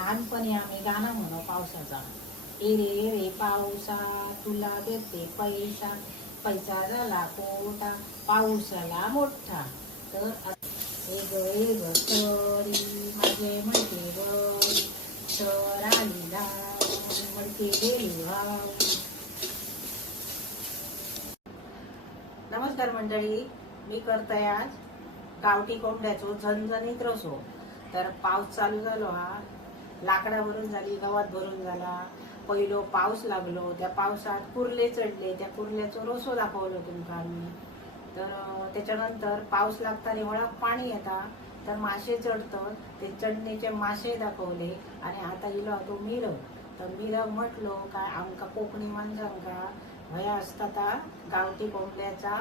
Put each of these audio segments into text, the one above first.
लहानपणी आम्ही गाणं म्हणू पावसाचा. ए रे रे पावसा तुला देते पैसा पैसा झाला कोटा पाऊसला मोठा. तर ए ग ए ग तरी माझे म्हणते ग तर आली लाल, म्हणते गेली वाव. नमस्कार मंडळी मी करते आज गावठी कोंबड्याचो झणझणीत रसो. तर पाऊस चालू झालो हा. लाकडावरून झाली गवत भरून झाला. पहिलो पाऊस लागलो त्या पावसात कुर्ले चढले त्या कुर्ल्याचो रोसो दाखवलो तुमकां आम्ही. तर त्याच्यानंतर पाऊस लागता वळख पाणी येता तर मासे चढतं ते चढणीचे मासे दाखवले. आणि आता इलो तो मिरग तर मिरग म्हटलो काय आमका कोकणी माणसांका भया असता गावठी कोंबड्याचा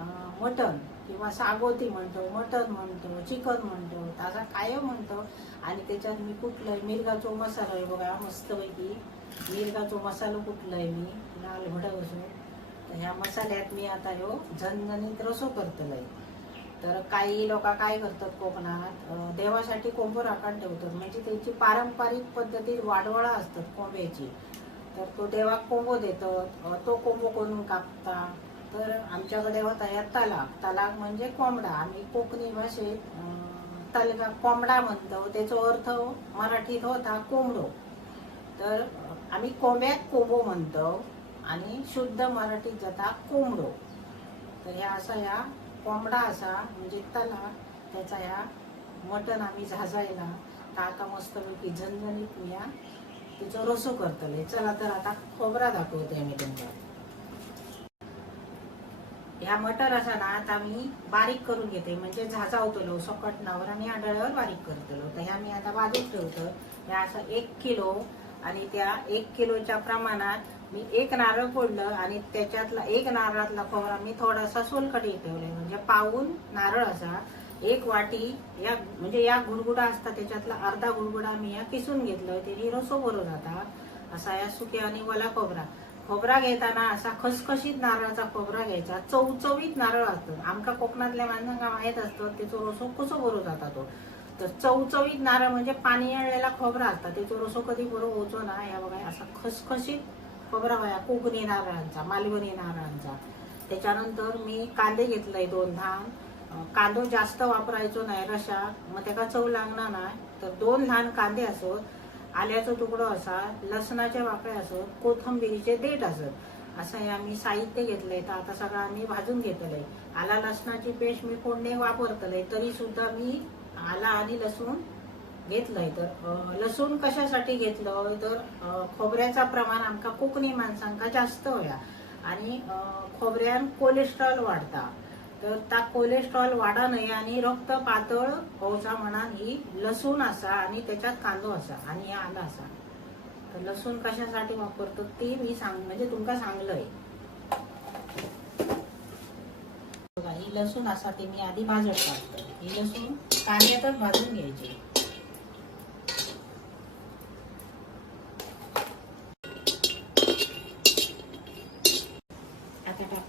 अं, मटण. किंवा सागोती म्हणतो मटण म्हणतो चिकन म्हणतो ताजा काय म्हणतो. आणि त्याच्यात मी कुठलंय मिरगाचो मसाला आहे बघा मस्तपैकी. मिरगाचो मसालो कुठलाय मी? लाल भडक असो तर ह्या मसाल्यात मी आता ह्यो झणझणीत रसो करतलंय. तर काही लोक काय करतात कोकणात देवासाठी कोंबो राखण ठेवतात. म्हणजे त्यांची पारंपरिक पद्धतीत वाडवळा असतात कोंब्याची. तर तो देवाक कोंबो देतात तो कोंबो करून कापता. तर आमच्याकडे होता या तलाक. तलाक म्हणजे कोंबडा. आम्ही कोकणी भाषेत तलगा कोंबडा म्हणतो. त्याचा अर्थ मराठीत होता कोंबडो. तर आम्ही कोंब्यात कोंबो म्हणतो आणि शुद्ध मराठीत जाता कोंबडो. तर ह्या असा ह्या कोंबडा असा म्हणजे तला त्याचा ह्या मटण आम्ही झाजायला. काका मस्तपैकी झणझणीत मी या तिचं रसो करतले चला तर आता खोबरा दाखवते आम्ही तुमका ह्या मटर असा ना आता मी बारीक करून घेते म्हणजे झाजावतलो सकटणावर आणि आंधळ्यावर बारीक करतलो. तर ह्या मी आता बाजूक ठेवतो. ह्या असं एक किलो आणि त्या एक किलोच्या प्रमाणात मी एक नारळ फोडलं आणि त्याच्यातला एक नारळातला खोबरा मी थोडासा सोलकटी ठेवले म्हणजे पाऊन नारळ असा एक वाटी या म्हणजे या गुडगुडा असता त्याच्यातला अर्धा गुडगुडा मी या किसून घेतलं ते रसो बरो जाता असा या सुक्या आणि वला खोबरा. खोबरा घेताना असा खसखशीत नारळाचा खोबरा घ्यायचा. चवचवीत नारळ असतो. आमका कोकणातल्या माणसांना माहीत असतं त्याचो रसो कसो बरो जाता तो. तर चवचवीत नारळ म्हणजे पाणी आणलेला खोबरा असता. त्याचो रसो कधी बरो होतो ना या बघा असा खसखशीत खोबरा व्हाया कोकणी नारळांचा मालवणी नारळांचा. त्याच्यानंतर मी कांदे घेतलंय दोन धान. कांदो जास्त वापरायचो नाही रशा. मग त्याका चव लागणार नाही. तर दोन लहान कांदे असोत आल्याचो तुकडो असा लसणाचे वाकळे असत कोथंबिरीचे देठ असत असं हे आम्ही साहित्य घेतलंय. तर आता सगळं आम्ही भाजून घेतलंय. आला लसणाची पेस्ट मी फोडणे वापरतलंय तरी सुद्धा मी आला आणि लसूण घेतलंय. तर लसूण कशासाठी घेतलं? तर खोबऱ्याचा प्रमाण आमका कोकणी माणसांका जास्त होया. आणि खोबऱ्यान कोलेस्ट्रॉल वाढता. तर त्या कोलेस्ट्रॉल वाढा नये आणि रक्त पातळ होवचा म्हणान ही लसूण असा आणि त्याच्यात कांदो असा आणि हे आलं असा. तर लसूण कशासाठी वापरतो ते मी सांग म्हणजे तुमका सांगलंय. बघा ही लसूण असा ते मी आधी भाजत काढतो ही लसूण कांद्यातच भाजून घ्यायची.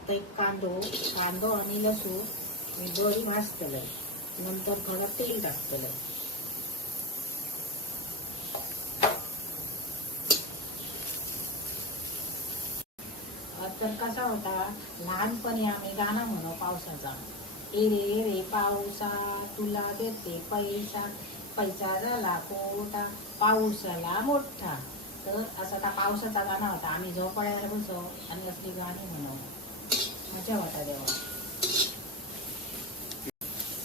आता कांदो कांदो आणि लसूण मी दोन्ही नंतर थोडं तेल टाकतलं तर कसा होता? लहानपणी आम्ही गाणं म्हणू पावसाचा. ए रे रे पावसा तुला देते पैसा. पैसा झाला कोटा पावसाला मोठा. तर असा त्या पावसाचा गाणं होता. आम्ही झोपाळ्यावर बसो आणि असली गाणी म्हणू. माझ्या वाटा देवा.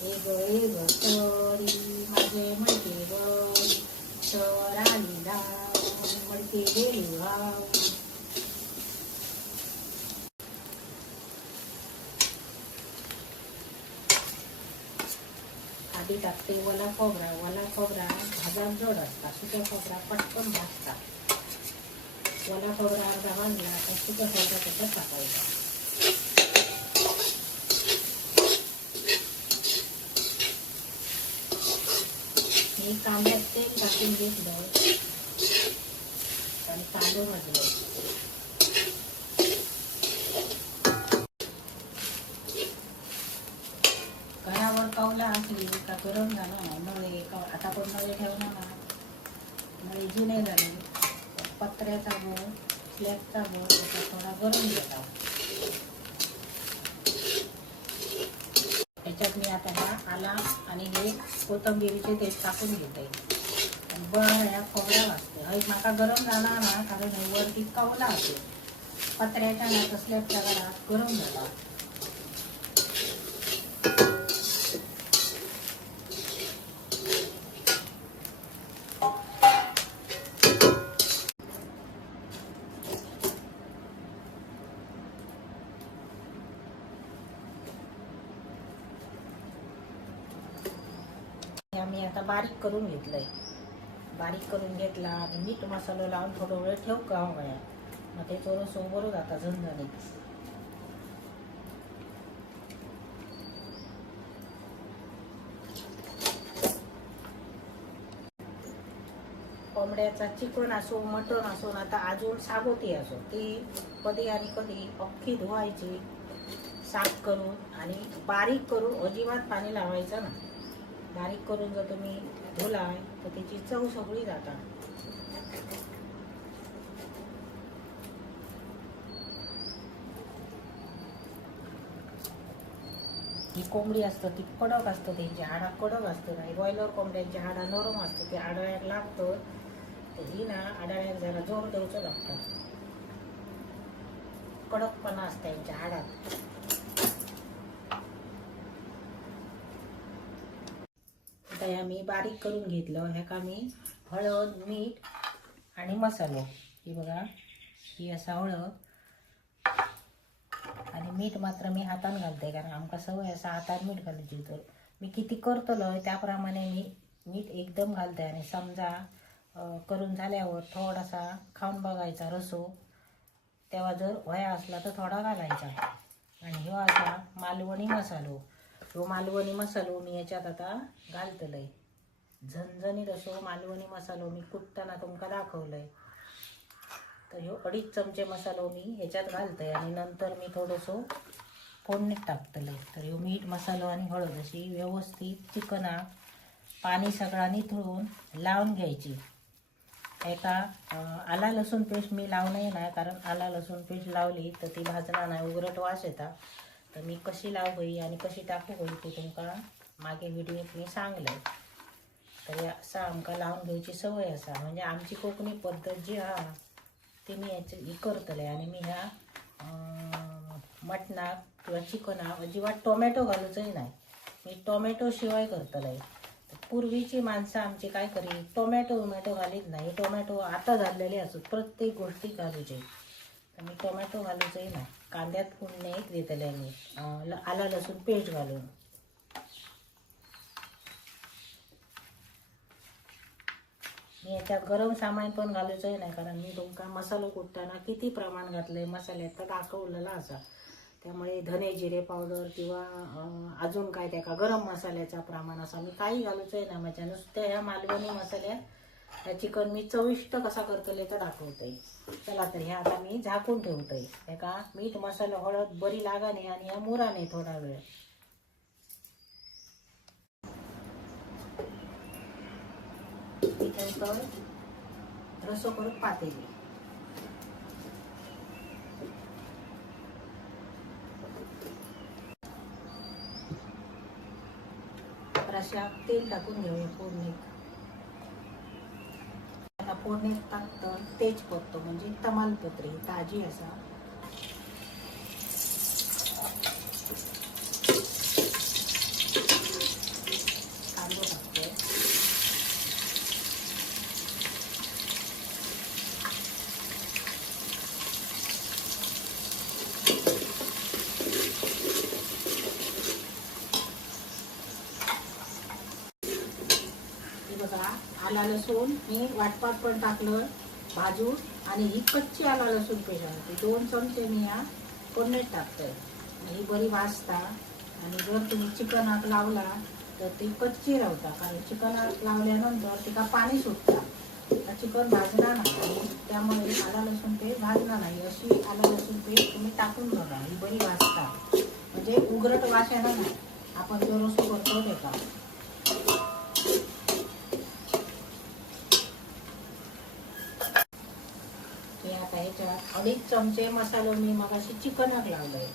ए ग ए ग तरी माझे म्हणते ग तर आली लाव, म्हणते गेली वाव आधी टाकते वला खोबरा वला खोबरा भाजात जोड असता सुक्या खोबरा पटकन भाजता. वला खोबरा अर्धा बांधला तर सुक्या खोबरा त्याच्यात टाकायचा. मी कांद्यात तेल टाकून घेतलं आणि कांदे भाजले. घरावर पावला असली का गरम झाला. नळे का आता पण नळे ठेवणार ना. चांगले जुने झाले. पत्र्याचा गो स्लॅबचा गो त्याचा थोडा गरम घेता त्याच्यात मी आता हा आला आणि हे कोथंबिरीचे ते टाकून घेते. बरं ह्या खोबऱ्या वाजते हय म्हाका गरम जाणार ना कारण हे वरती कवला असेल पत्र्याच्या ना तसल्याच्या घरात गरम झाला हे आम्ही आता बारीक करून घेतलंय. बारीक करून घेतला आणि मीठ मसाला लावून थोडं वेळ ठेव का हो वया मग ते थोडं सोबरो जाता झणझणीत. कोंबड्याचा चिकन असो मटण असो ना आता अजून सागोती असो ती कधी आणि कधी अख्खी धुवायची साफ करून आणि बारीक करून अजिबात पाणी लावायचं ना बारीक करून जर तुम्ही धुलाय तर त्याची चव सगळी जाता. ही कोंबडी असतं ती कडक असतं त्यांची हाडा कडक असतं. नाही बॉयलर कोंबड्यांची हाडा नरम असतं ते आडळ्याक लागतं. तर ही ना आडळ्याक जरा जोर द्यायचं लागतं कडकपणा असतं यांच्या हाडात आता ह्या मी बारीक करून घेतलं. ह्या का मी हळद मीठ आणि मसालो. ही बघा ही असा हळद. आणि मीठ मात्र मी हातान घालते कारण आमका सवय असा हातान मीठ घालायची. तर मी किती करतलो त्याप्रमाणे मी मीठ एकदम घालते. आणि समजा करून झाल्यावर थोडासा खाऊन बघायचा रसो तेव्हा जर वया असला तर थोडा घालायचा. आणि ह्यो असा मालवणी मसालो. तो मालवणी मसालो मी याच्यात आता घालतलंय. झणझणीत असो मालवणी मसालो मी कुटताना तुमका दाखवलंय. तर ह्यो अडीच चमचे मसालो मी ह्याच्यात घालतंय आणि नंतर मी थोडंसं फोडणीत टाकतलंय. तर ह्यो मीठ मसालो आणि हळद अशी व्यवस्थित चिकना पाणी सगळा निथळून लावून घ्यायची. एका आला लसूण पेस्ट मी लावणे नाही कारण आला लसूण पेस्ट लावली तर ती भाजणार नाही उगरट वास येता. तर मी कशी लाव होई आणि कशी टाकू होई ते तुमका मागे व्हिडिओत मी सांगलें तर असं आमकां लावून घ्यायची सवय असा. म्हणजे आमची कोकणी पद्धत जी हा ती मी याची ही करतले आणि मी ह्या मटणाक किंवा चिकनाक अजिबात टोमॅटो घालूचंही नाही. मी टोमॅटो शिवाय करतले पूर्वीची माणसं आमची काय करी टोमॅटो उमॅटो घालीत नाही. टोमॅटो आता घातलेले असत प्रत्येक गोष्टी घालूचे. तर मी टोमॅटो घालूचंही नाही. कांद्यात फोडणे एक देतले मी ल- आला लसूण पेस्ट घालून. मी याच्यात गरम सामान पण घालूचंही नाही कारण मी तुमका मसालो कुटताना किती प्रमाण घातलंय मसाल्यात तर दाखवलेला असा. त्यामुळे धने जिरे पावडर किंवा अजून काय त्या का गरम मसाल्याचा प्रमाण असा मी काही घालूचंही नाही माझ्या. नुसत्या ह्या मालवणी मसाल्यात ह्या चिकन मी चविष्ट कसा करतले तर दाखवते चला तर ह्या आता मी झाकून ठेवतोय. हे का मीठ मसाला हळद बरी लागाने आणि या मुराने थोडा वेळ. रसो करून पातेली. अशा तेल टाकून घेऊया पूर्ण. आता फोडणीत टाकतं म्हणजे तमालपत्री ताजी असा कांदो टाकतोय हे बघा आला लसूण मी वाटपात पण टाकलं भाजून आणि ही कच्ची आला लसूण पेस्ट आहे ती दोन चमचे मी या फोडणीत टाकतोय. ही बरी भाजता आणि जर तुम्ही चिकनात लावला तर ती कच्ची राहता. कारण चिकनात लावल्यानंतर तिका पाणी सुटता. चिकन भाजणार नाही. त्यामुळे आला लसूण पेस्ट भाजणार नाही. अशी आला लसूण पेस्ट तुम्ही टाकून बघा. ही बरी भाजता म्हणजे उघरट वास येणार नाही. आपण जो रसो करतो त्याचा आता ह्याच्यात अडीच चमचे मसालो मी मगाशी चिकनाक लावलंय.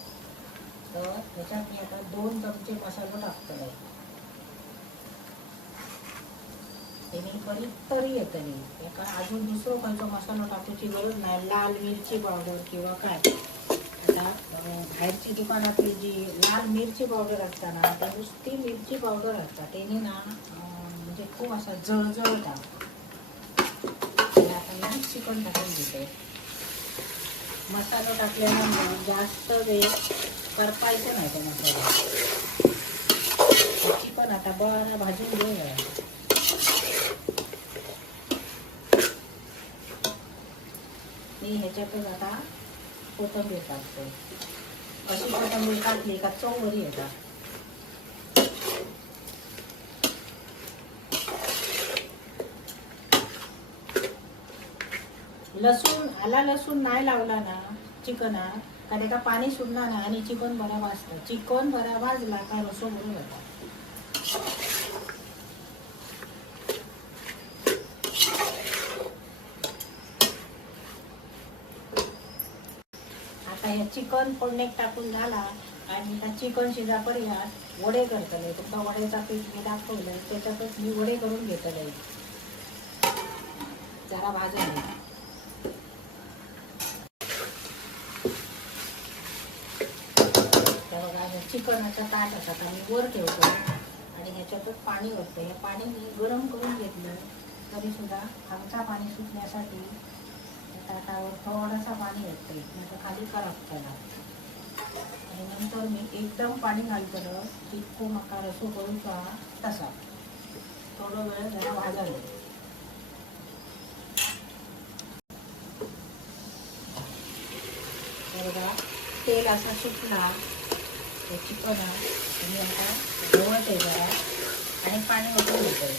तर त्याच्यात मी आता दोन चमचे मसालो टाकतोय. तेणी बरी तरी येतली एका अजून दुसरो खंयचो मसालो टाकूची गरज नाही. लाल मिरची पावडर किंवा काय. आता बाहेरची दुकानातली जी लाल मिरची पावडर असता ना त्या नुसती मिरची पावडर असता तेनी ना म्हणजे खूप असा जळजळता तर आता मी चिकन टाकून घेते मसाला टाकल्यानंतर जास्त वेळ परपायचं नाही त्या मसाला. पण आता बरा भाजून घेऊया मी ह्याच्यातच आता कोथंबीर टाकतो. अशी कोथंबीर टाकली का चौवरी येतात. लसूण आला लसूण नाही लावला ना चिकनात का त्याचा पाणी सुटणार ना आणि चिकन बरा भाजतं. चिकन बरा भाजला का रसो म्हणून होता आता हे चिकन फोडणेक टाकून झाला आणि त्या चिकन शिजापर्यंत वडे करतले. तुमका वड्याचा पीठ मी दाखवलं त्याच्यातच मी वडे करून घेतले. जरा भाजून चिकनाच्या त्या ताट असतात आणि वर ठेवतो. आणि ह्याच्यातच पाणी असतं हे पाणी मी गरम करून घेतलं. तरी सुद्धा आमचा पाणी सुटण्यासाठी ताटावर थोडासा पाणी ओतते. म्हणजे खाली करप त्याला. आणि नंतर मी एकदम पाणी घालतलं इतको मका रसो करून तसा. थोडो वेळ त्याला भाजायला तेल असा सुटला. याची चिकन तुम्ही आता ढवळते जरा आणि पाणी वगैरे होतं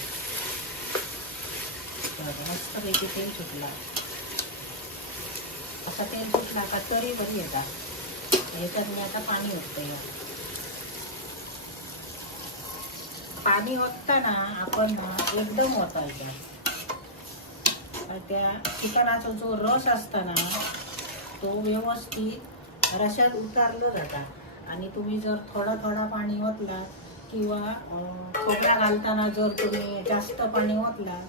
बघा, मस्तपैकी तेल सुटला. असा तेल सुटला का तरी बरी येतात ह्याच्यात मी आता पाणी ओतते. पाणी ओतताना आपण ना एकदम ओतायचं. त्या चिकनाचा जो रस असताना तो व्यवस्थित रशात उतारलं जाता. आणि तुम्ही जर थोडा थोडा पाणी ओतला किंवा खोबरा घालताना जर तुम्ही जास्त पाणी ओतला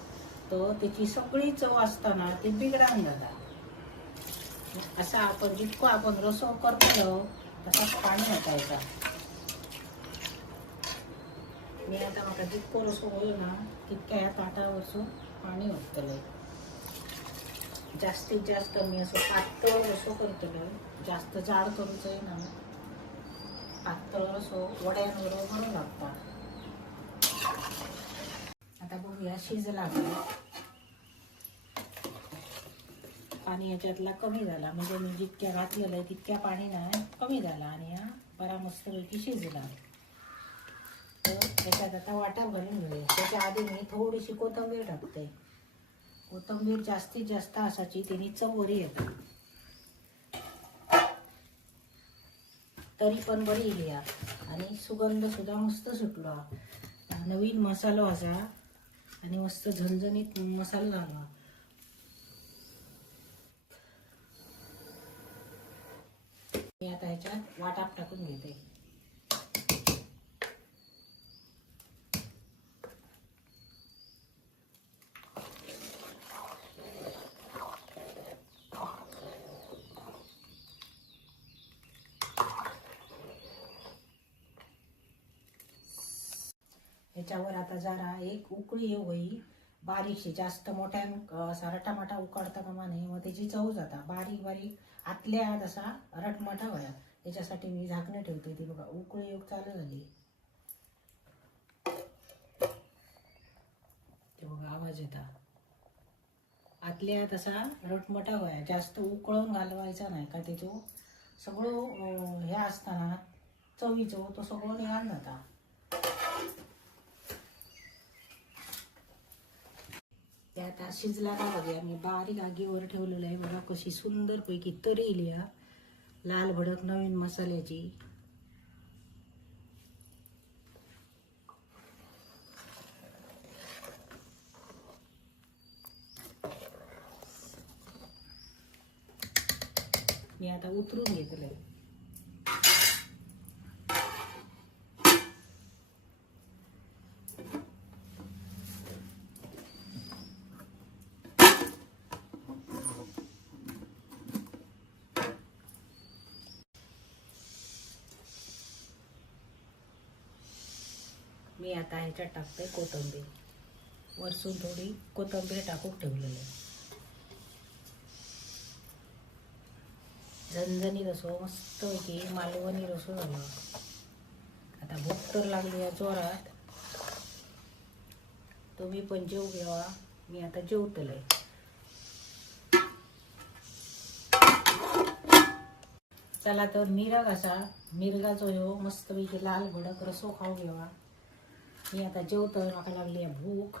तर त्याची सगळी चव असताना ती बिघडान जाता असं आपण जितकं आपण रसो करतो तसा पाणी ओतायचा. मी आता म्हाका जितको रसो होयो ना तितक्या ह्या ताटावरसून पाणी ओततले जास्तीत जास्त मी असं पातळ रसो करतलो जास्त जाड करूचंय ना पातळ रसो वड्यांवर बरं लागता आता बघूया शिजला का पाणी याच्यातला कमी झाला. म्हणजे मी जितक्या घातलेलं आहे तितक्या पाणी ना कमी झाला आणि हा बरा मस्तपैकी शिजला. तर त्याच्यात आता वाटा भरून घेऊया. त्याच्या आधी मी थोडीशी कोथंबीर टाकते. कोथिंबीर जास्तीत जास्त असायची तिने चवरी येते. तरी पण बरी येली हा. आणि सुगंध सुद्धा मस्त सुटलो हा. नवीन मसालो असा आणि मस्त झणझणीत मसाला झाला मी आता ह्याच्यात वाटाप टाकून घेते ह्याच्यावर आता जरा एक उकळी येऊ होई बारीकशी जास्त मोठ्यान अं, असा रटामटा उकडता कामा नये मग त्याची चव जाता. बारीक बारीक आतल्या आत असा रटमटा व्हाया त्याच्यासाठी मी झाकणं ठेवते. ती बघा उकळी येऊ चालू झाली. ते बघा आवाज येता. आतल्या आत असा रटमटा व्हाया जास्त उकळून घालवायचा नाही का त्याचं. सगळं हे असताना चवीचो तो सगळं निघाल जाता ते आता शिजला का बघूया मी बारीक आगीवर ठेवलेलं आहे बघा कशी सुंदर पैकी तरी येईल या लाल भडक नवीन मसाल्याची. मी आता उतरून घेतलंय. मी आता ह्याच्यात टाकते कोथिंबीर. वरसून थोडी कोथिंबीर टाकून ठेवलेली आहे. झणझणीत असो मस्तपैकी मालवणी रसो झाला. आता भूक तर लागली या जोरात. तुम्ही पण जेव घ्यावा मी आता जेवतलंय. चला तर मिरग असा. मिरगाचो ह्यो मस्तपैकी लाल भडक रसो खाऊ घ्यावा मी आता जेवतोय म्हाका लागली आहे भूक.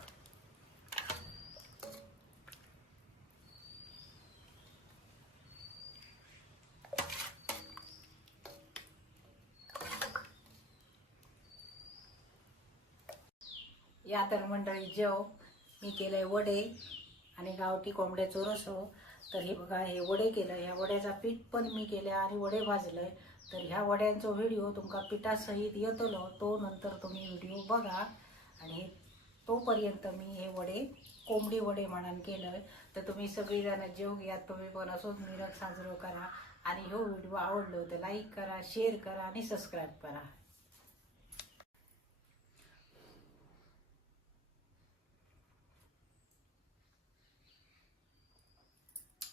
या तर मंडळी जेव. मी केलंय वडे आणि गावठी कोंबड्याचो रसो. तर हे बघा हे वडे केलं. ह्या वड्याचा पीठ पण मी केलं आणि वडे भाजलंय. तर ह्या वड्यांचो व्हिडिओ तुमका पिठासहित येतलो तो नंतर तुम्ही व्हिडिओ बघा. आणि तोपर्यंत मी हे वडे कोंबडी वडे म्हणून केलं तर तुम्ही सगळीजणं जेव घ्यात तुम्ही पण असोच मिरक साजरो करा. आणि हो व्हिडिओ आवडलो तर लाईक करा शेअर करा आणि सबस्क्राईब करा.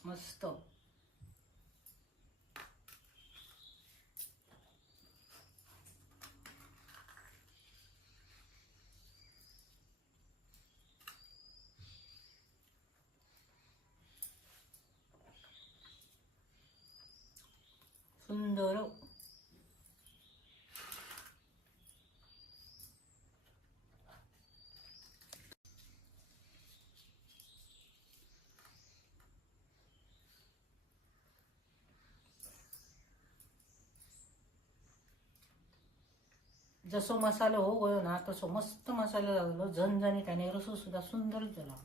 मस्त. सुंदर जसो मसालो हो गयो ना तसो मस्त मसालो लागलो झणझणीत आणि रसो सुद्धा सुंदरच झाला